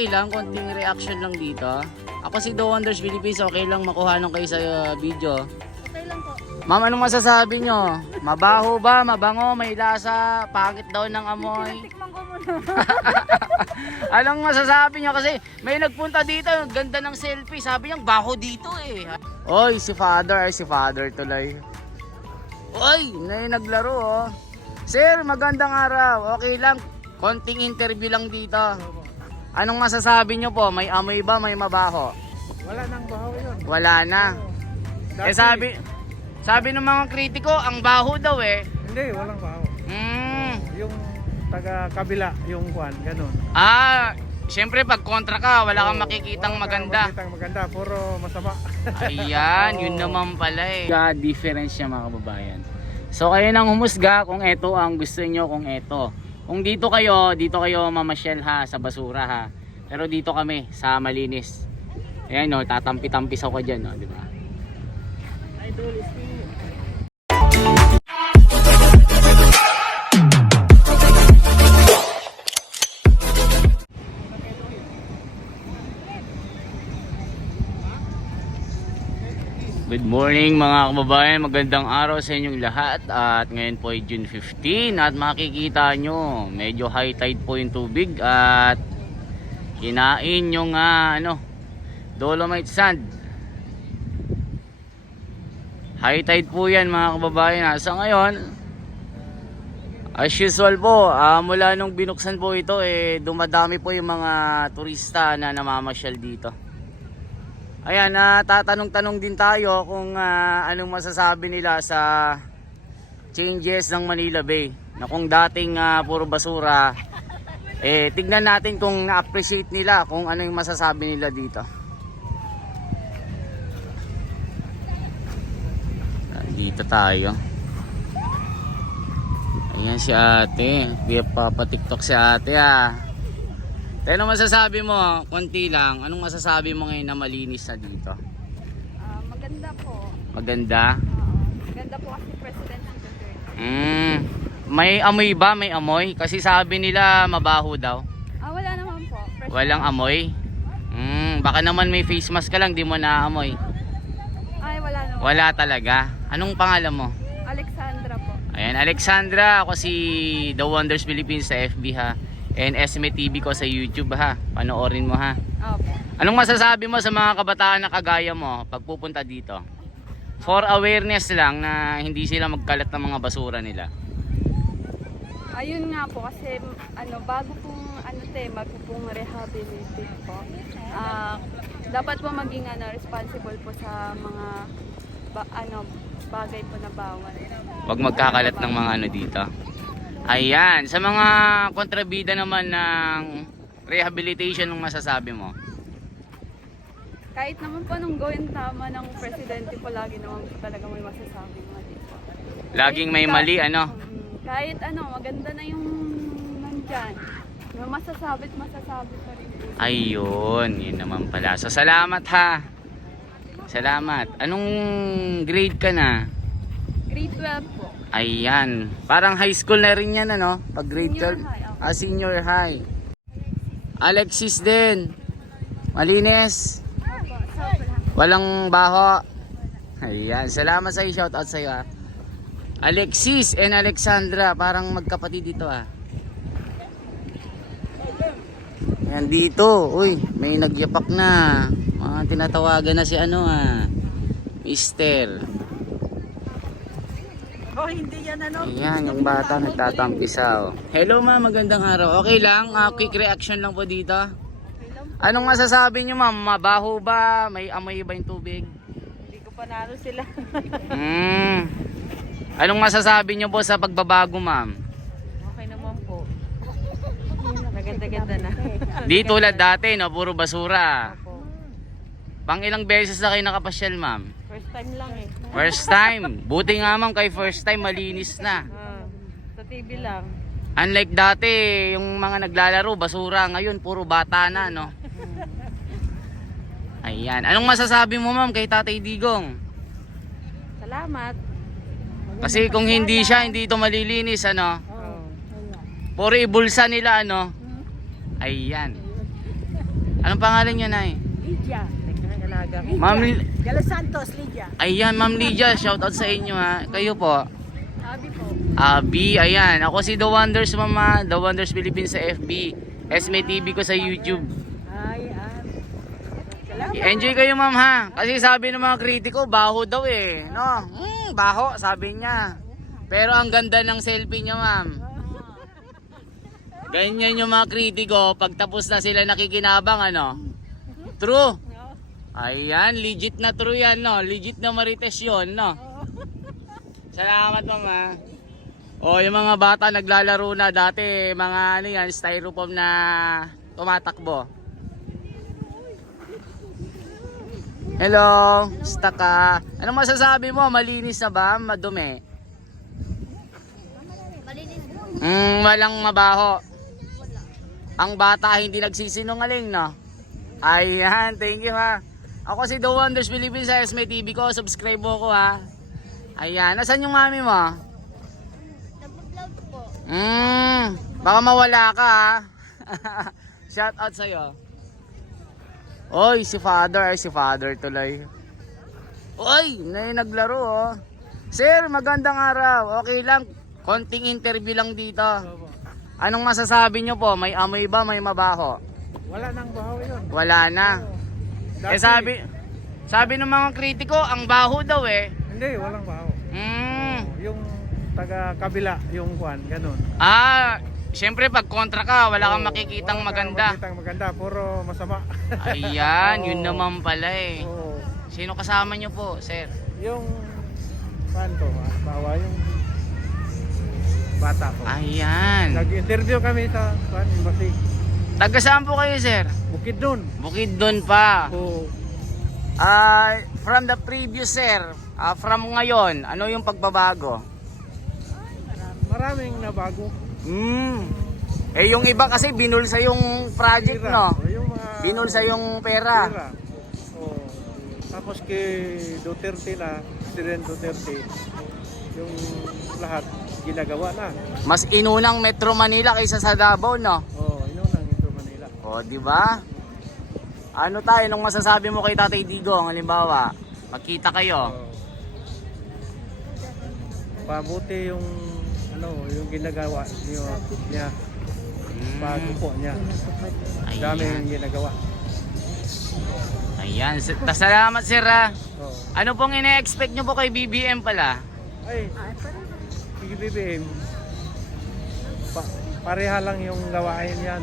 okay lang, konting reaction lang dito. Ako si The Wonders Philippines, okay lang makuha nung kayo sa video. Okay lang po. Ma'am, anong masasabi nyo? Mabaho ba? Mabango? May lasa? Pangit daw ng amoy? Tikman ko muna. Anong masasabi nyo? Kasi may nagpunta dito, ganda ng selfie. Sabi niya, baho dito eh. Oy, si father tuloy. Oy, naglaro oh. Sir, magandang araw. Okay lang, konting interview lang dito. Anong masasabi nyo po? May amoy ba? May mabaho? Wala nang bahaw yun. Wala na. Eh sabi ng mga kritiko, ang baho daw eh. Hindi, walang bahaw. Yung taga kabila, yung kwan, ganun. Siyempre pag kontra ka, wala kang makikitang maganda. Makikitang maganda, puro masama. Ayan, yun naman pala eh. Difference niya mga kababayan. So kayo nang humusga kung ito ang gusto nyo, kung ito. Kung dito kayo mamasyal ha, sa basura ha. Pero dito kami, sa malinis. Ayan no, tatampi-tampis ako dyan no, di ba? Good morning mga kababayan, magandang araw sa inyong lahat. At ngayon po ay June 15 at makikita nyo medyo high tide po yung tubig at kinain yung dolomite sand. High tide po yan mga kababayan. Sa ngayon, as usual po, mula nung binuksan po ito dumadami po yung mga turista na namamasyal dito. Ayan, tatanong-tanong din tayo kung anong masasabi nila sa changes ng Manila Bay. Na kung dating puro basura, tignan natin kung na-appreciate nila kung ano yung masasabi nila dito. Dito tayo. Ayan si ate. Kaya papatiktok si ate Anong masasabi mo? Konti lang. Anong masasabi mo ngayon na malinis na dito? Maganda po. Maganda? Maganda po kasi President Duterte. May amoy ba? May amoy? Kasi sabi nila mabaho daw. Wala naman po. Walang amoy? Baka naman may face mask ka lang, di mo naamoy. Ay, wala naman. Wala talaga. Anong pangalan mo? Alexandra po. Ayan, Alexandra. Ako si The Wonders Philippines sa FB ha. And SME TV ko sa YouTube ha. Panoorin mo ha. Opo. Anong masasabi mo sa mga kabataan na kagaya mo pag pupunta dito? For awareness lang na hindi sila magkalat ng mga basura nila. Ayun nga po kasi bago pong magpupong rehabilitate po. Dapat po maging responsible po sa mga bagay po na bawal. Huwag magkakalat ng mga dito. Ayan, sa mga kontrabida naman ng rehabilitation, ng masasabi mo? Kahit naman po nung gawin tama ng presidente po, lagi naman po talaga may masasabi mali po. Laging may mali, Kahit maganda na yung nandyan. May masasabi pa rin po. Ayun, yun naman pala. So, salamat ha. Salamat. Anong grade ka na? Grade 12 po. Ayan. Parang high school na rin yan, Pag grade 12. Senior high, okay. Senior high. Alexis din. Malinis. Walang baho. Ayan. Salamat sa iyo. Shoutout sa iyo Alexis and Alexandra. Parang magkapatid dito Ayan dito. Uy, may nagyapak na. Mga tinatawagan na si Mister. Oh, hindi yan Ayan, yung bata nagtatampisaw. Hello ma'am, magandang araw. Okay lang, quick reaction lang po dito. Anong masasabi nyo ma'am? Mabaho ba? May amoy ba yung tubig? Hindi ko panalo sila. Anong masasabi nyo po sa pagbabago ma'am? Okay naman po. Naganda-ganda na. Di tulad dati, puro basura. Pang ilang beses na kayo nakapasyal ma'am? First time lang First time. Buti nga ma'am, kay first time malinis na. Sa TV lang. Unlike dati, yung mga naglalaro, basura. Ngayon, puro bata na, Ayan. Anong masasabi mo ma'am kay Tatay Digong? Salamat. Kasi kung hindi siya, hindi ito malilinis, Puro ibulsa nila, Ayan. Anong pangalan niya, Nay? Lydia. Ma'am Gala Santos, Lydia. Ayan, Ma'am Lydia, shoutout sa inyo ha. Kayo po? Sabi po. Abi, ayan. Ako si The Wonders, Mama. The Wonders Philippines sa FB. Esme TV ko sa YouTube. Ay, salamat. Enjoy kayo, Ma'am ha. Kasi sabi ng mga kritiko, baho daw eh. No? Baho, sabi niya. Pero ang ganda ng selfie niya, Ma'am. Ganyan yung mga kritiko. Pag tapos na sila nakikinabang, ano? True. Ayan, legit na true yan, no? Legit na marites yun, no? Salamat, Mama. O, yung mga bata naglalaro na dati, mga ano yan, styrofoam na tumatakbo. Hello, stuck ka. Anong masasabi mo? Malinis na ba? Madumi? Walang mabaho. Ang bata hindi nagsisinungaling, no? Ayan, thank you ha. Ako si The Wonders Philippines sa Esme TV ko. Subscribe mo ko ha. Ayan, nasan yung mami mo? Nag-vlog po. Baka mawala ka ha. Shout out sa'yo. Oy, si father. Ay, si father tuloy. Oy, naglaro oh. Sir, magandang araw. Okay lang. Konting interview lang dito. Anong masasabi nyo po? May amoy ba? May mabaho? Wala nang bahaw yun. Wala na. Dati, Sabi ng mga kritiko, ang baho daw eh. Hindi, walang bahaw. Yung taga kabila, yung kuan, ganun. Syempre pag kontra ka, wala kang makikitang Wala kang maganda. makikitang maganda, puro masama. Ayan, yun Oo. naman pala eh. Oo. Sino kasama nyo po, sir? Yung kuan ko, bawa yung bata ko. Ayan. Nag-interview kami sa kuan, embassy. Taga saan po kayo, sir? Bukidnon. Bukidnon pa. Oo. From the previous, sir, from ngayon, ano yung pagbabago? Maraming nabago. Eh yung iba kasi binulsa yung project, no? Yung mga Binulsa yung pera. pera. Oo. Tapos kay Duterte na, President Duterte, yung lahat ginagawa na. Mas inunang Metro Manila kaysa sa Davao, no? Oo, inunang ito Manila. O, di ba? Ano tayo nung masasabi mo kay Tatay Digong, halimbawa, magkita kayo? Oo. Pabuti yung yung ginagawa niya. Bago po niya. Dami Ayan. yung ginagawa. Ayan. Salamat, sir ha. Oo. Ano pong ine-expect nyo po kay BBM pala? Ay, BBM, pareha lang yung gawain yan.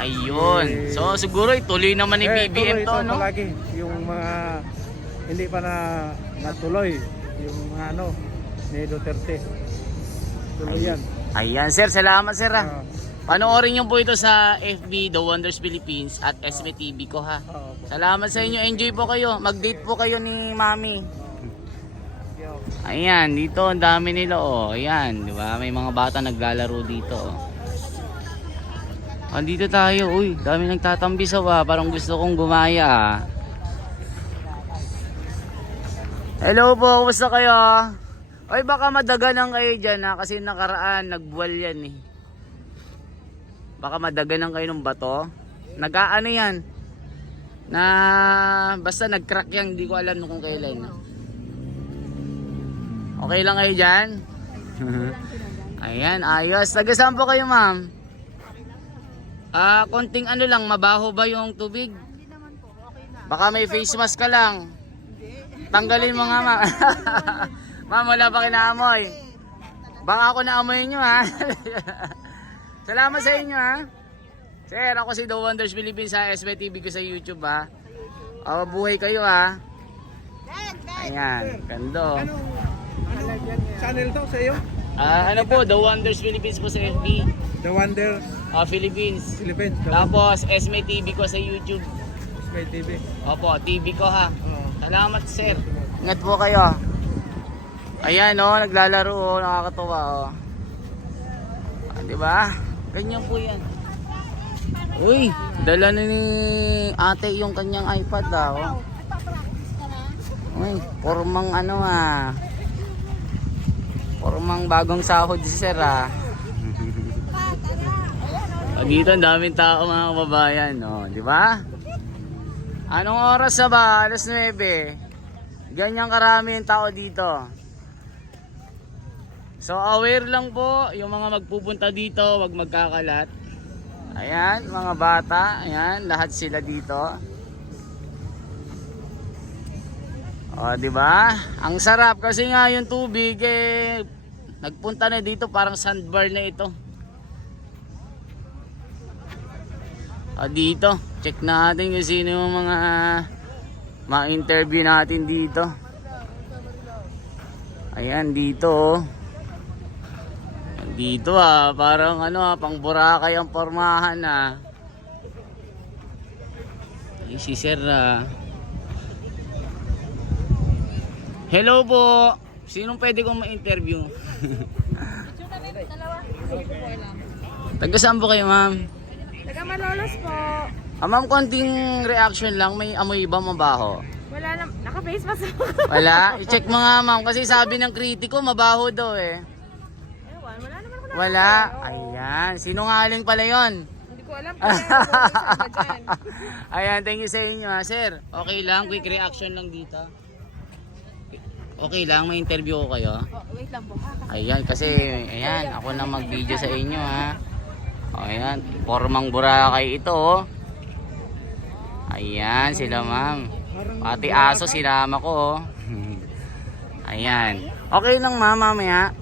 Ayun. So siguro ituloy naman ni BBM tuloy to, ito no? palagi. Yung mga hindi pa natuloy. Yung ni Duterte. Tuloy yan. Ayan, sir. Salamat, sir ha. Oo. Panoorin nyo po ito sa FB, The Wonders Philippines at Esme TV ko ha. Oo. Salamat sa inyo. Enjoy po kayo. Mag-date po kayo ni Mami. Ayan, dito ang dami nila oh. Ayan, di ba? May mga bata naglalaro dito oh. Andito tayo. Uy, dami nagtatambisaw ah. Parang gusto kong gumaya ah. Hello po, kumusta kayo? Oy, baka madaganan kayo dyan ha. Kasi nakaraan, nagbuwal yan eh. Baka madaganan kayo ng bato. Nag-aano yan? Basta nag-crack yan. Hindi ko alam kung kailan. Okay lang kayo dyan? Ayan, ayos. Taga saan po kayo, ma'am? Konting lang, mabaho ba yung tubig? Baka may face mask ka lang. Tanggalin mo nga, ma'am. Ma'am, wala pa kinaamoy. Baka ako naamoy nyo, ha? Salamat sa inyo, ha? Sir, ako si The Wonders Philippines sa Esme TV ko sa YouTube, ha? Mabuhay kayo, ha? Ayan, gando. Channel to sa iyo? Ano po, The Wonders Philippines po sa FB. The Wonder Philippines. Philippines. Tapos, Esme TV ko sa YouTube. Sky TV. Opo, TV ko, ha? Oo. Salamat, sir. Ingat po kayo. Ayan, oh, naglalaro, oh, nakakatuwa, oh. Diba? Ganyan po yan. Uy, dala na ni ate yung kanyang iPad, oh. Uy, pormang pormang bagong sahod si sir, ah. Dito ang daming tao mga kababayan, no, di ba? Anong oras na ba? Alas 9. Ganyan karami yung tao dito. So aware lang po yung mga magpupunta dito, wag magkakalat. Ayan, mga bata, ayan, lahat sila dito. O, di ba? Ang sarap kasi nga yung tubig nagpunta na dito, parang sandbar na ito. Dito, check natin kung sino yung mga ma-interview natin dito. Ayan, dito. Dito parang pang Boracay ang pormahan si Sir Hello po. Sinong pwede kong ma-interview? Taga saan po kayo, ma'am? Taga Malolos po. Ma'am, konting reaction lang. May amoy ba mabaho? Wala na, naka-face mask po. Wala? I-check mo nga, ma'am. Kasi sabi ng kritiko, mabaho daw eh. Ewan, wala naman ako Wala. Ayan. Sinungaling pala yon. Hindi ko alam kung ano dyan. Ayan, thank you sa inyo sir. Okay lang, quick reaction lang dito. Okay lang, may interview ko kayo. Wait lang po. Ayan, kasi ayan, ako na mag-video sa inyo Ayan, formang Boracay ito Ayan, sila ma'am. Pati aso sinama ko Ayan. Okay lang ma'am, mamaya.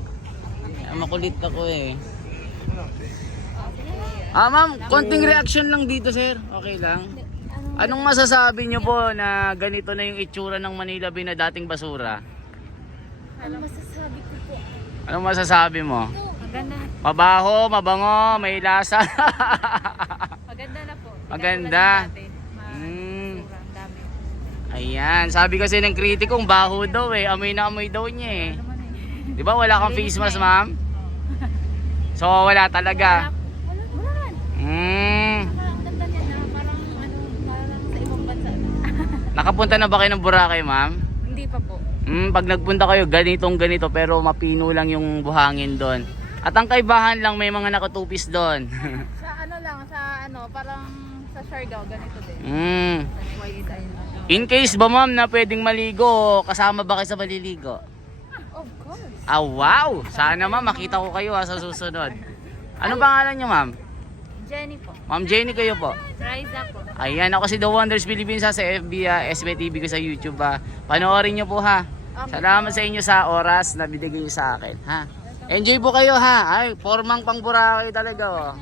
Makulit ako ma'am, konting reaction lang dito sir. Okay lang. Anong masasabi nyo po na ganito na yung itsura ng Manila Bay na dating basura? Ano masasabi ko po? Anong masasabi mo? Maganda. Mabaho, mabango, may lasa. Maganda na po. Maganda. Ayan, sabi kasi ng kritiko, baho daw amoy na amoy daw niya Di ba wala kang face mask, ma'am? So wala talaga. Wala man. Ang ganda niya na parang sa ibang bansa. Nakapunta na ba kayo ng Boracay, ma'am? Hindi pa po. Pag nagpunta kayo, ganito pero mapino lang yung buhangin doon. At ang kaibahan lang, may mga nakatupis doon. Parang sa Siargao, ganito din. In case ba ma'am na pwedeng maligo, kasama ba kayo sa maliligo? Of course. Wow! Sana ma'am makita ko kayo sa susunod. Anong pangalan niyo ma'am? Jenny po. Ma'am Jenny kayo po. Riza po. Ayan, ako si The Wonders Philippines sa FB, SBTV ko sa YouTube Panoorin niyo po Salamat sa inyo sa oras na binigay niyo sa akin Enjoy po kayo Ay, formang pang Boracay talaga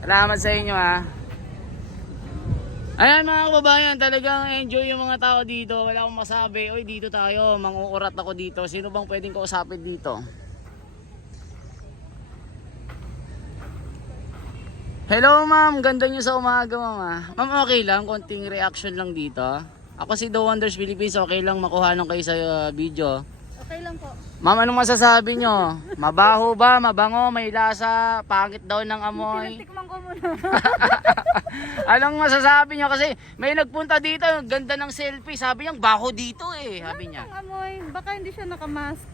Salamat sa inyo Ayan mga kababayan, talagang enjoy yung mga tao dito. Wala akong masabi. Oy, dito tayo, manguurat ako dito. Sino bang pwedeng kausapin dito? Hello ma'am, ganda nyo sa umaga ma'am. Ma'am, okay lang, konting reaction lang dito. Ako si The Wonders Philippines, okay lang makuhanan kayo sa video. Okay lang po. Ma'am, anong masasabi nyo? Mabaho ba? Mabango? May lasa? Pangit daw ng amoy? Tikman ko muna. Anong masasabi nyo? Kasi may nagpunta dito, ganda ng selfie. Sabi niya, baho dito sabi niya. Ang amoy, baka hindi siya nakamask.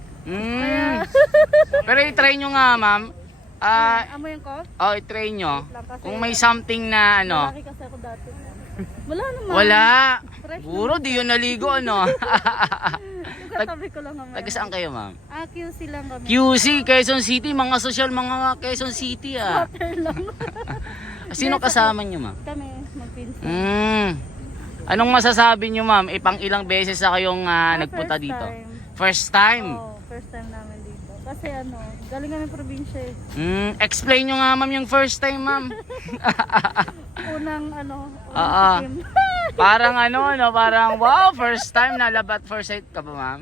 Pero i-try nyo nga ma'am. Amoy ko? I-try nyo. Kung may something na Malaki kasi ako dati. Wala naman. Wala. Fresh Puro di yun naligo Katabi ko lang naman. Taga saan kayo ma'am? QC lang kami. QC, Quezon City. Mga social, mga Quezon City Water lang. Sino kasama nyo ma'am? Kami, magpinsan. Anong masasabi nyo ma'am? Pang ilang beses na kayong nagpunta first dito? time. First time? First time namin dito. Kasi galing kami probinsya Explain nyo nga ma'am yung first time ma'am. Unang tikim. Parang parang wow, first time nalabat first sight ka ba ma'am?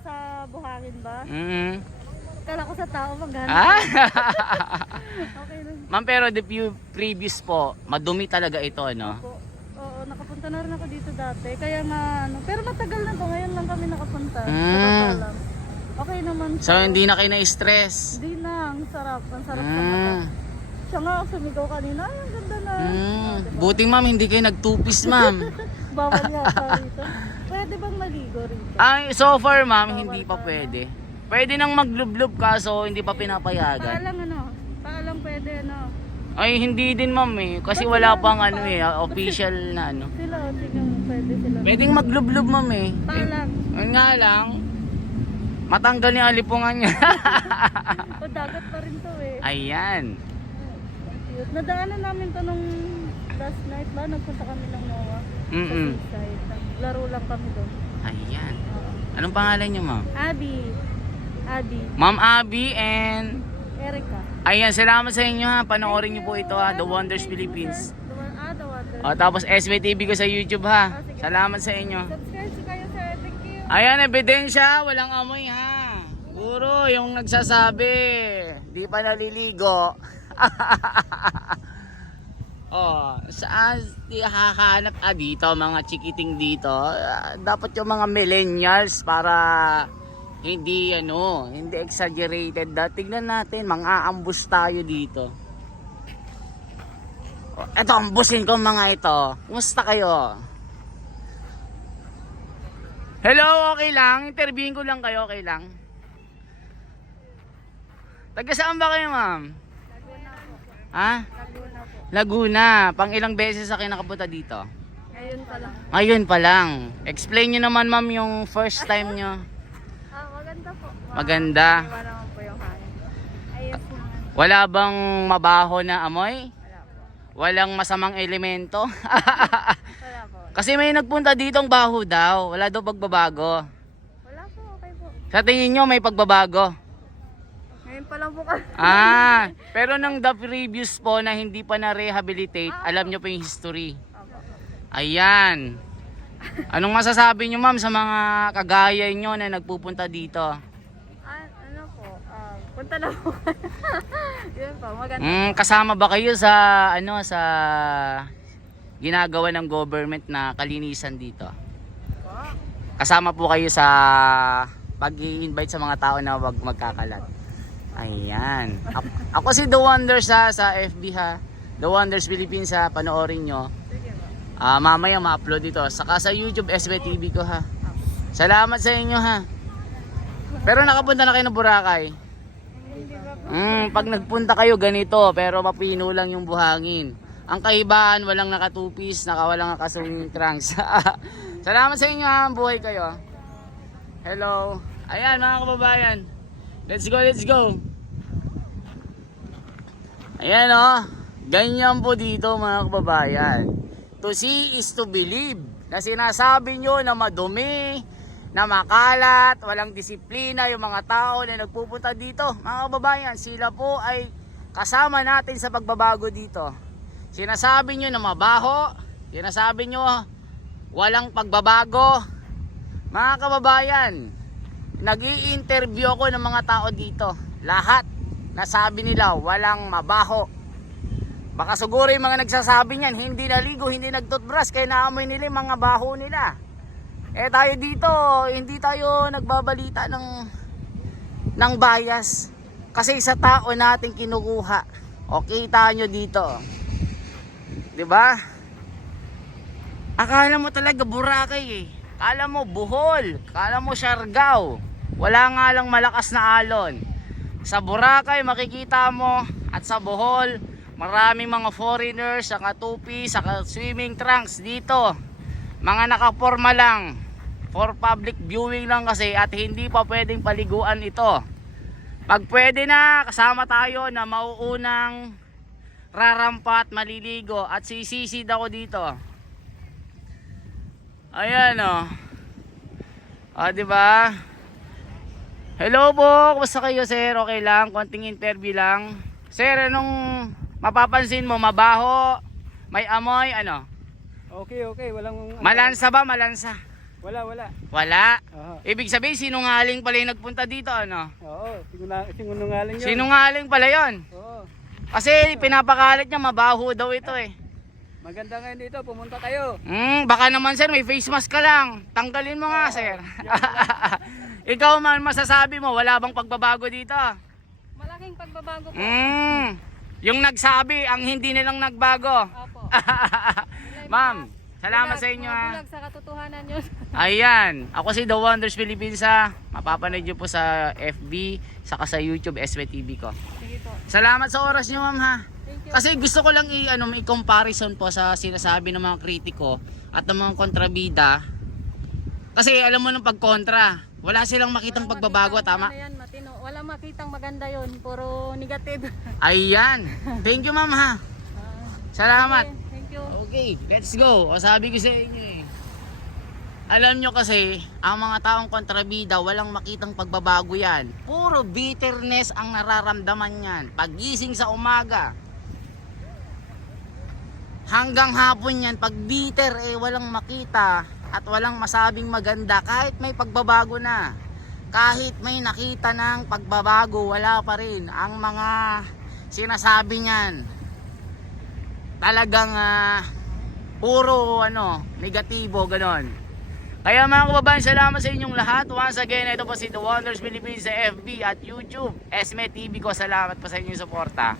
Sa buhangin ba? Kala ko sa tao maghanap. Okay lang. Ma'am, pero the previous po, madumi talaga ito, Oo, nakapunta na rin ako dito dati. Kaya nga, pero matagal na to. Ngayon lang kami nakapunta. Sa totoo lang. Okay naman. So, hindi na kayo na-stress? Hindi na, ang sarap. Ang sarap sa mata. Siya nga, sumigaw kanina. Ay, ang ganda na. Diba? Buting ma'am, hindi kayo nagtupis ma'am. Bawal yata rito. Pwede bang maligo rito? Ay, so far ma'am, hindi pa pwede. Pwede nang maglublob kaso hindi pa pinapayagan. Paalang pwede Ay, hindi din ma'am eh. Kasi wala pang ano eh, official na ano. Sila, pwede sila. Pwedeng maglublob ma'am eh. Paalam. Yun nga lang, matanggal yung alipungan niya. O, dagat pa rin to eh. Ayan. Nadaanan namin to nung last night ba? Nagpunta kami ng NOAA. Mm-mm. Sa seaside. Laro lang kami doon. Ayan. Anong pangalan niyo ma'am? Adi. Ma'am Abby and... Erica. Ayan, salamat sa inyo ha. Panoorin niyo po ito ha, The Wonders Philippines. The Wonder. O, tapos SBTV ko sa YouTube ha. Salamat sa inyo. Subscribe kayo sir. Thank you. Ayan, ebidensya, walang amoy ha. Puro yung nagsasabi, di pa naliligo. Oh, saan hahanap dito mga chikiting dito? Dapat yung mga millennials para hindi hindi exaggerated. Tignan natin, mang-aambus tayo dito. Oh, eto, ambusin ko mga ito. Kumusta kayo? Hello, okay lang? Interviewin ko lang kayo, okay lang? Taga saan ba kayo, ma'am? Ha? Laguna. Pang ilang beses ako nakapunta dito? Ngayon pa lang. Ayun pa lang. Explain nyo naman, ma'am, yung first time nyo. Maganda po. Maganda. Iba naman po yung hangin. Ayos naman. Wala bang mabaho na amoy? Wala po. Walang masamang elemento? Wala po. Kasi may nagpunta ditong baho daw. Wala daw pagbabago. Wala po. Okay po. Sa tingin nyo may pagbabago? Ngayon pa lang po kami. Pero nang the previous po na hindi pa na-rehabilitate, alam nyo po yung history. Ayan. Anong masasabi nyo, ma'am, sa mga kagaya nyo na nagpupunta dito? Ano po? Punta na po. Yun po. Maganda. Kasama ba kayo sa sa ginagawa ng government na kalinisan dito? Kasama po kayo sa pag-i-invite sa mga tao na wag magkakalat? Ayan. Ako si The Wonders sa FB ha. The Wonders Philippines ha. Panoorin nyo. Mamaya ma-upload dito. Saka sa YouTube SBTV ko ha. Salamat sa inyo ha. Pero nakapunta na kayo ng Boracay? Pag nagpunta kayo ganito, pero mapino lang yung buhangin. Ang kaibaan, walang nakatupis, walang nakasunging trunks. Salamat sa inyo ha. Buhay kayo. Hello. Ayan mga kababayan. Let's go, let's go. Ayan ganyan po dito mga kababayan. To see is to believe. Na sinasabi nyo na madumi, na makalat, walang disiplina yung mga tao na nagpupunta dito. Mga kababayan, sila po ay kasama natin sa pagbabago dito. Sinasabi nyo na mabaho, sinasabi nyo walang pagbabago. Mga kababayan, nag-i-interview ako ng mga tao dito. Lahat nasabi nila walang mabaho. Baka siguro yung mga nagsasabi niyan hindi naligo, hindi nagtoothbrush kaya naamoy nila yung mga baho nila. Tayo dito, hindi tayo nagbabalita ng bias. Kasi sa tao natin kinukuha. O kita nyo dito. 'Di ba? Akala mo talaga Boracay eh. Akala mo Bohol, akala mo Siargao. Wala nga lang malakas na alon. Sa Boracay makikita mo at sa Bohol, maraming mga foreigners, saka tupi, saka swimming trunks dito. Mga nakaporma lang. For public viewing lang kasi at hindi pa pwedeng paliguan ito. Pag pwede na, kasama tayo na mauunang rarampa at maliligo at sisisid ako dito. Ayan diba? Hello po, kumusta kayo sir? Okay lang, konting interview lang. Sir, anong mapapansin mo? Mabaho? May amoy? Okay, walang... Malansa ba? Malansa? Wala. Wala? Aha. Ibig sabihin, sinungaling pala yung nagpunta dito, Oo, sinungaling yun. Sinungaling pala yun. Oo. Kasi pinapakalat niya, mabaho daw ito eh. Maganda ngayon dito, pumunta kayo. Baka naman sir, may face mask ka lang. Tanggalin mo nga sir. Ikaw man, masasabi mo, wala bang pagbabago dito? Malaking pagbabago po. Yung nagsabi, ang hindi nilang nagbago. Opo. Ma'am, salamat sa inyo ha. Bulag sa katotohanan yun. Ayan, ako si The Wonders Philippines ha. Mapapanood nyo po sa FB, saka sa YouTube SBTV ko. Sige po. Salamat sa oras nyo ma'am ha. Thank you. Kasi gusto ko lang may comparison po sa sinasabi ng mga kritiko at ng mga kontrabida. Kasi alam mo nung pagkontra, wala silang makitang pagbabago, tama? Ano yan, matino. Wala makitang maganda yon, puro negative. Ayan. Thank you, ma'am, ha. Salamat. Okay, thank you. Okay, let's go. O sabi ko sa inyo alam nyo kasi, ang mga taong kontrabida, walang makitang pagbabago yan. Puro bitterness ang nararamdaman yan. Pagising sa umaga, hanggang hapon yan, pag bitter walang makita at walang masabing maganda kahit may pagbabago na. Kahit may nakita ng pagbabago, wala pa rin. Ang mga sinasabi niyan, talagang puro negatibo, ganon. Kaya mga kababayan, salamat sa inyong lahat. Once again, ito po si The Wonders Philippines sa FB at YouTube. Esme TV ko, salamat po sa inyong suporta.